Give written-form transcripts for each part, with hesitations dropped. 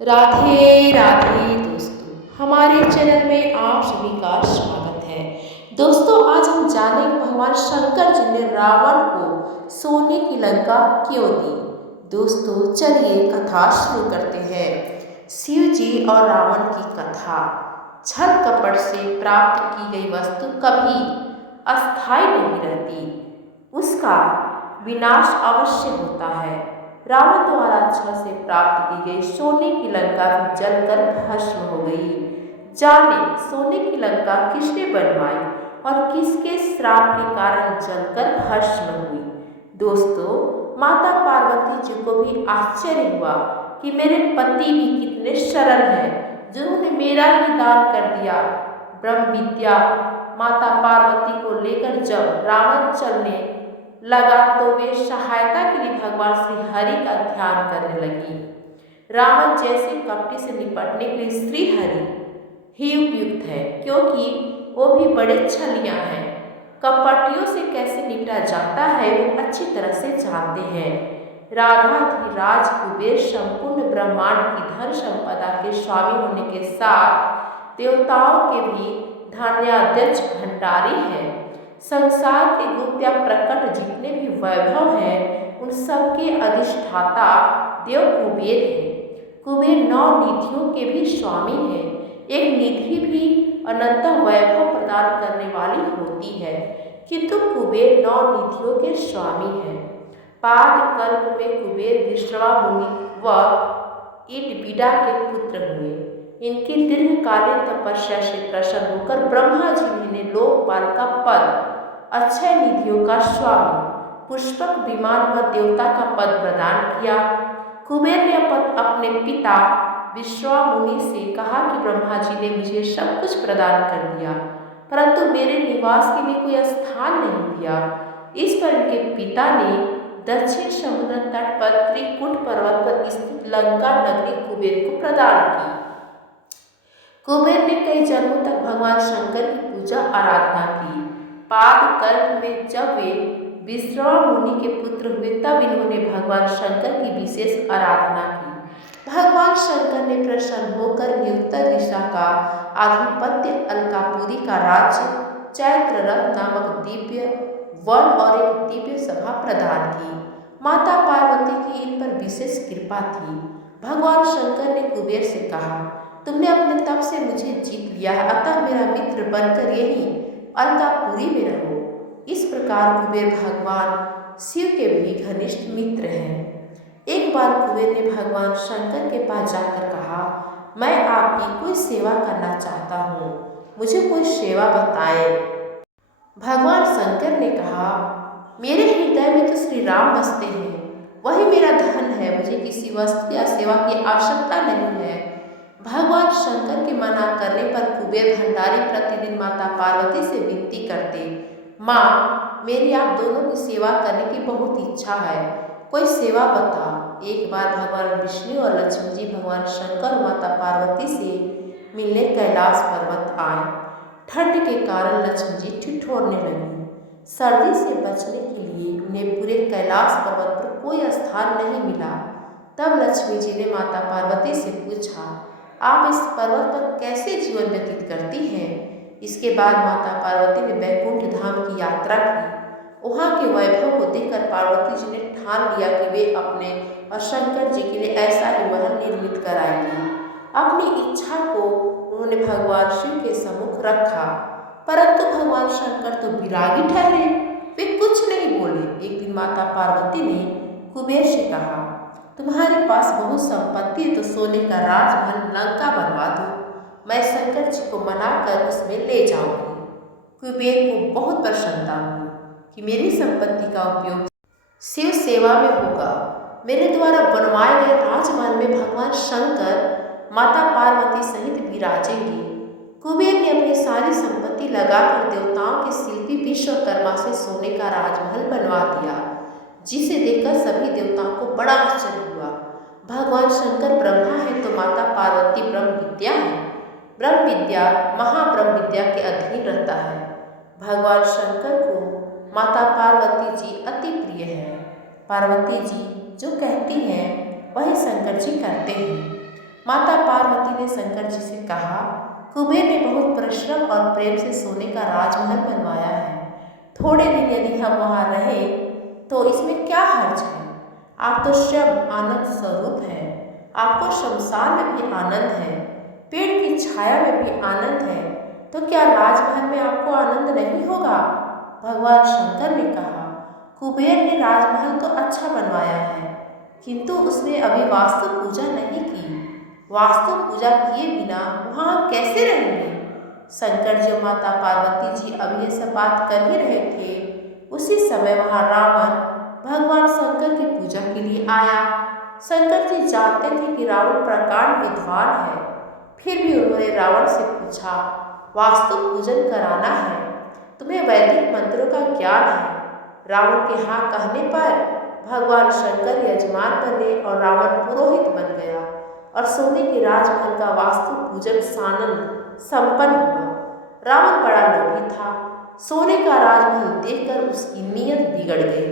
राधे राधे दोस्तों, हमारे चैनल में आप सभी का स्वागत है। दोस्तों, आज हम जानेंगे भगवान शंकर जी ने रावण को सोने की लंका क्यों दी। दोस्तों, चलिए कथा शुरू करते हैं। शिव जी और रावण की कथा। छल कपट से प्राप्त की गई वस्तु कभी अस्थायी नहीं रहती, उसका विनाश अवश्य होता है। रावण द्वारा छल से प्राप्त की गई सोने की लंका भी जलकर भस्म हो गई। जाने सोने की लंका किसने बनवाई और किसके श्राप के कारण जलकर भस्म हुई। दोस्तों, माता पार्वती जी को भी आश्चर्य हुआ कि मेरे पति भी कितने सरल हैं, जिन्होंने मेरा ही दान कर दिया। ब्रह्म विद्या माता पार्वती को लेकर जब रावण चलने लगा तो वे सहायता के लिए भगवान श्री हरि का ध्यान करने लगी। रावण जैसे कपटी से निपटने के लिए श्री हरि ही उपयुक्त है, क्योंकि वो भी बड़े छलिया हैं। कपटियों से कैसे निपटा जाता है वो अच्छी तरह से जानते हैं। राधाधिराज कुबेर संपूर्ण ब्रह्मांड की धन संपदा के स्वामी होने के साथ देवताओं के भी धन्याध्यक्ष भंडारी हैं। संसार के गुप्त या प्रकट जितने भी वैभव हैं, उन सबके अधिष्ठाता देव कुबेर हैं। कुबेर 9 निधियों के भी स्वामी हैं। एक निधि भी अनंत वैभव प्रदान करने वाली होती है, किंतु कुबेर 9 निधियों के स्वामी हैं। पाद कल्प में कुबेर विश्रवा मुनि व इटविदा के पुत्र हुए। इनकी दीर्घकालीन तपस्या से प्रसन्न होकर ब्रह्मा जी ने इन्हें लोकपाल का पद, अक्षय निधियों का स्वामी, पुष्पक विमान व देवता का पद प्रदान किया। कुबेर ने अपने पिता विश्रवा मुनि से कहा कि ब्रह्मा जी ने मुझे सब कुछ प्रदान कर दिया, परंतु मेरे निवास के लिए कोई स्थान नहीं दिया। इस पर उनके पिता ने दक्षिण समुद्र तट पर त्रिकुट पर्वत पर स्थित लंका नगरी कुबेर को प्रदान की। कुबेर ने कई जन्मों तक भगवान शंकर की पूजा आराधना की। पाद कल्प में जब वे विश्रवा मुनि के पुत्र हुए, तब इन्होंने भगवान शंकर की विशेष आराधना की। भगवान शंकर ने प्रसन्न होकर उत्तर दिशा का आधिपत्य, अलकापुरी का राज्य, चैत्र रथ नामक दिव्य वन और एक दिव्य सभा प्रदान की। माता पार्वती की इन पर विशेष कृपा थी। भगवान शंकर ने कुबेर से कहा, तुमने अपने तप से मुझे जीत लिया है, अतः मेरा मित्र बनकर यही अलकापुरी में रहो। इस प्रकार कुबेर भगवान शिव के भी घनिष्ठ मित्र हैं। एक बार कुबेर ने भगवान शंकर के पास जाकर कहा, मैं आपकी कोई सेवा करना चाहता हूँ, मुझे कोई सेवा बताएं। भगवान शंकर ने कहा, मेरे हृदय में तो श्री राम बसते हैं, वही मेरा धन है, मुझे किसी वस्तु या सेवा की आवश्यकता नहीं है। भगवान शंकर के मना करने पर कुबेर भंडारी प्रतिदिन माता पार्वती से विनती करते, माँ, मेरी आप दोनों की सेवा करने की बहुत इच्छा है, कोई सेवा बता। एक बार भगवान विष्णु और लक्ष्मी जी भगवान शंकर और माता पार्वती से मिलने कैलाश पर्वत आए। ठंड के कारण लक्ष्मी जी ठिठुरने लगी। सर्दी से बचने के लिए उन्हें पूरे कैलाश पर्वत पर कोई स्थान नहीं मिला। तब लक्ष्मी जी ने माता पार्वती से पूछा, आप इस पर्वत पर कैसे जीवन व्यतीत करती हैं? इसके बाद माता पार्वती ने बैकुंठ धाम की यात्रा की। वहाँ के वैभव को देखकर पार्वती जी ने ठान लिया कि वे अपने और शंकर जी के लिए ऐसा ही महल निर्मित कराएंगी। अपनी इच्छा को उन्होंने भगवान शिव के सम्मुख रखा, परंतु भगवान शंकर तो विरागी ठहरे, वे कुछ नहीं बोले। एक दिन माता पार्वती ने कुबेर से कहा, तुम्हारे पास बहुत संपत्ति है तो सोने का राजमहल लंका बनवा दो, मैं शंकर जी को मनाकर उसमें ले जाऊंगी। कुबेर को बहुत प्रसन्नता हुई कि मेरी संपत्ति का उपयोग शिव सेवा में होगा। मेरे द्वारा बनवाए गए राजमहल में भगवान शंकर माता पार्वती सहित विराजेंगे। कुबेर ने अपनी सारी संपत्ति लगाकर देवताओं के शिल्पी विश्वकर्मा से सोने का राजमहल बनवा दिया, जिसे देखकर सभी देवताओं को बड़ा आश्चर्य हुआ। भगवान शंकर ब्रह्मा है तो माता पार्वती ब्रह्म विद्या है। ब्रह्म विद्या महाब्रह्म विद्या के अधीन रहता है। भगवान शंकर को माता पार्वती जी अति प्रिय है। पार्वती जी जो कहती हैं वही शंकर जी करते हैं। माता पार्वती ने शंकर जी से कहा, कुबेर ने बहुत परिश्रम और प्रेम से सोने का राजमहल बनवाया है। थोड़े दिन यदि हम वहाँ रहे तो इसमें क्या हर्ज है। आप तो शब्द आनंद स्वरूप है। आपको शमशान में भी आनंद है, पेड़ की छाया में भी आनंद है, तो क्या राजमहल में आपको आनंद नहीं होगा। भगवान शंकर ने कहा, कुबेर ने राजमहल तो अच्छा बनवाया है, किंतु उसने अभी वास्तु पूजा नहीं की। वास्तु पूजा किए बिना वहाँ हम कैसे रहेंगे। शंकर जी और माता पार्वती जी अभी ये सब बात कर ही रहे थे, उसी समय वहाँ रावण भगवान शंकर की पूजा के लिए आया। शंकर जी जानते थे कि रावण प्रकांड विद्वान है, फिर भी उन्होंने रावण से पूछा, वास्तु पूजन कराना है, तुम्हें वैदिक मंत्रों का ज्ञान है। रावण के हाँ कहने पर भगवान शंकर यजमान बने और रावण पुरोहित बन गया और सोने के राजमहल का वास्तु पूजन सानंद संपन्न हुआ। रावण बड़ा लोभी था। सोने का राजमहल देखकर उसकी नीयत बिगड़ गई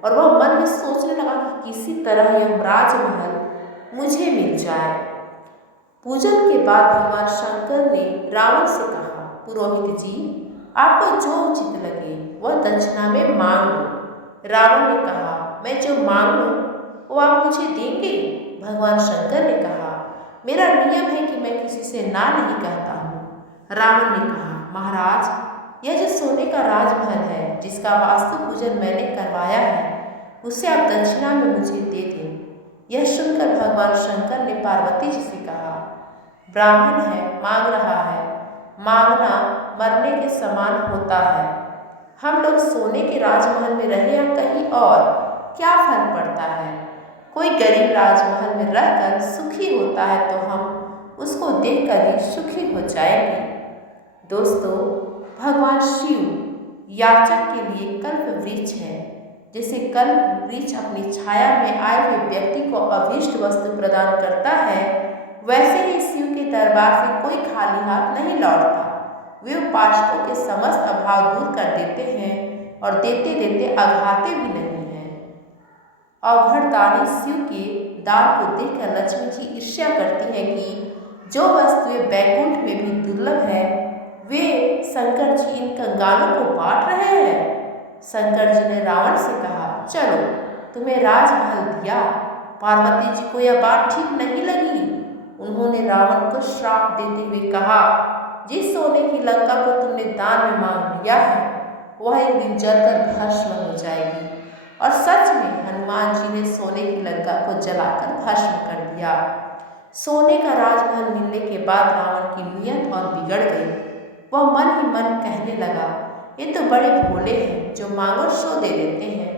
और वह मन में सोचने लगा कि किसी तरह यह राजमहल मुझे मिल जाए। पूजन के बाद भगवान शंकर ने रावण से कहा, पुरोहित जी, आपको जो उचित लगे वह दक्षिणा में मांग लो। रावण ने कहा, मैं जो मांगू वो आप मुझे देंगे। भगवान शंकर ने कहा, मेरा नियम है कि मैं किसी से ना नहीं कहता हूँ। रावण ने कहा, महाराज, यह जो सोने का राजमहल है जिसका वास्तु पूजन मैंने करवाया है, उसे आप दक्षिणा में मुझे दे दें। यह सुनकर भगवान शंकर ने पार्वती जी से कहा, ब्राह्मण है, मांग रहा है, मांगना मरने के समान होता है। हम लोग सोने के राजमहल में रहे या कहीं और, क्या फर्क पड़ता है। कोई गरीब राजमहल में रहकर सुखी होता है तो हम उसको देखकर ही सुखी हो जाएंगे। दोस्तों, भगवान शिव याचक के लिए कल्प वृक्ष है। जैसे कल्प वृक्ष अपनी छाया में आए हुए व्यक्ति को अभीष्ट वस्तु प्रदान करता है, वैसे ही शिव के दरबार से कोई खाली हाथ नहीं लौटता। वे उपासकों के समस्त अभाव दूर कर देते हैं और देते देते अघाते भी नहीं हैं। अवघड़दानी शिव के दान को देखकर लक्ष्मी जी ईर्ष्या करती हैं कि जो वस्तुएं बैकुंठ में भी दुर्लभ है, वे शंकर जी इन कंगालों को बांट रहे हैं। शंकर जी ने रावण से कहा, चलो, तुम्हें राजमहल दिया, पार्वती जी को यह बात ठीक नहीं लगी। उन्होंने रावण को श्राप देते हुए कहा, जिस सोने की लंका को तुमने दान में मांग लिया है वह एक दिन जलकर भस्म हो जाएगी। और सच में हनुमान जी ने सोने की लंका को जलाकर भस्म कर दिया। सोने का राजमहल मिलने के बाद रावण की नीयत और बिगड़ गई। वह मन ही मन कहने लगा, ये तो बड़े भोले हैं, जो मांगो सो दे देते हैं।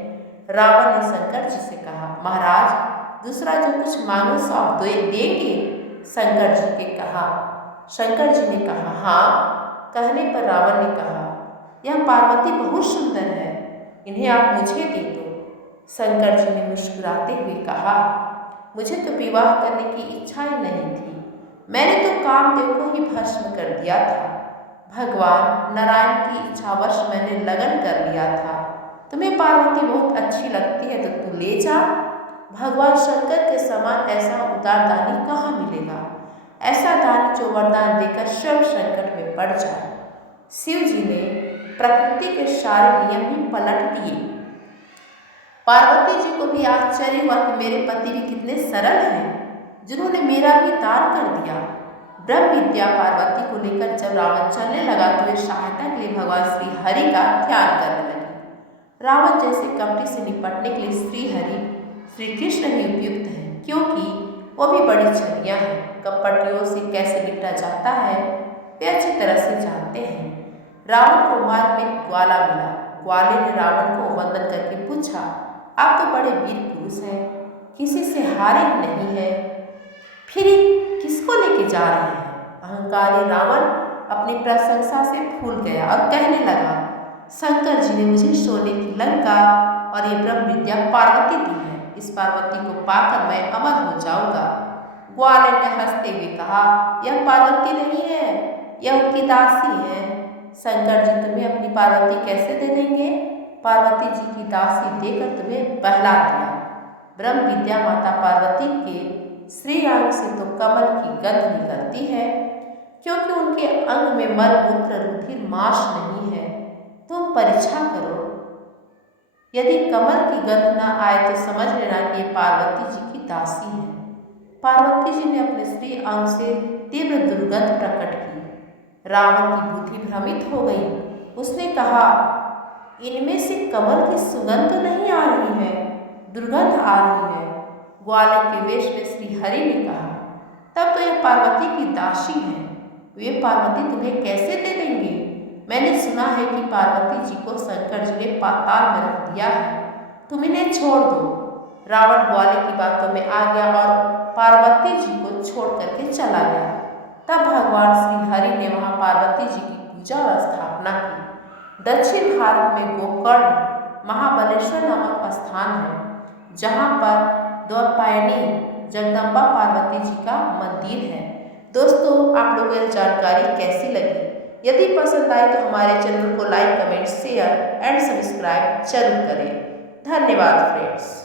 रावण ने शंकर जी से कहा, महाराज, दूसरा जो कुछ मांगो सो आप देंगे। शंकर जी ने कहा, हाँ। कहने पर रावण ने कहा, यह पार्वती बहुत सुंदर है, इन्हें आप मुझे दे दो। शंकर जी ने मुस्कुराते हुए कहा, मुझे तो विवाह करने की इच्छा ही नहीं थी, मैंने तो कामदेव को ही भस्म कर दिया था। भगवान नारायण की इच्छावश मैंने लगन कर लिया था। तुम्हें पार्वती बहुत अच्छी लगती है तो तू ले जा। भगवान शंकर के समान ऐसा उदार दानी कहाँ मिलेगा, ऐसा दानी जो वरदान देकर स्वयं संकट में पड़ जाए। शिव जी ने प्रकृति के सारे नियम ही पलट दिए। पार्वती जी को भी आश्चर्य हुआ कि मेरे पति भी कितने सरल हैं, जिन्होंने मेरा भी दान कर दिया। ब्रह्म विद्या पार्वती को लेकर जब रावण चलने लगा तो वे सहायता के लिए भगवान श्री हरि का ध्यान करने लगे। रावण जैसे कपटी से निपटने के लिए श्री हरि श्री कृष्ण ही उपयुक्त हैं, क्योंकि वो भी बड़ी छलियाँ हैं। कपटियों से कैसे निपटा जाता है वे अच्छी तरह से जानते हैं। रावण को मार्ग में ग्वाला मिला। ग्वाले ने रावण को वंदन करके पूछा, आप तो बड़े वीर पुरुष हैं, किसी से हारे ही नहीं है, फिर किसको लेके जा रहे हैं। अहंकारी रावण अपनी प्रशंसा से फूल गया और कहने लगा, शंकर जी ने मुझे सोने की लंका और ये ब्रह्म विद्या पार्वती दी है, इस पार्वती को पाकर मैं अमर हो जाऊंगा। ग्वाले ने हंसते हुए कहा, यह पार्वती नहीं है, यह उनकी दासी है। शंकर जी तुम्हें अपनी पार्वती कैसे दे देंगे, पार्वती जी की दासी देकर तुम्हें बहला दिया। ब्रह्म विद्या माता पार्वती के श्री अंग से तो कमल की गंध निकलती है, क्योंकि उनके अंग में मल मूत्र रुधिर मांस नहीं है। तुम परीक्षा करो, यदि कमल की गंध न आए तो समझ लेना कि ये पार्वती जी की दासी है। पार्वती जी ने अपने श्री अंग से तीव्र दुर्गंध प्रकट की। रावण की बुद्धि भ्रमित हो गई। उसने कहा, इनमें से कमल की सुगंध तो नहीं आ रही है, दुर्गंध आ रही है। ग्वाले के वेश में श्री हरि ने कहा, तब तो यह पार्वती की दासी है। वे पार्वती तुम्हें कैसे दे देंगे? मैंने सुना है कि पार्वती जी को शंकर जी ने पाताल में रख दिया है, तुम इन्हें छोड़ दो। रावण ग्वाले की बातों में आ गया और पार्वती जी को छोड़ करके चला गया। तब भगवान श्री हरि ने वहाँ पार्वती जी की पूजा और स्थापना की। दक्षिण भारत में गोकर्ण महाबलेश्वर नामक स्थान है, जहाँ पर द्वैपायनी जगदम्बा पार्वती जी का मंदिर है। दोस्तों, आप लोगों को यह जानकारी कैसी लगी? यदि पसंद आए तो हमारे चैनल को like, comment, share and subscribe जरूर करें। धन्यवाद फ्रेंड्स।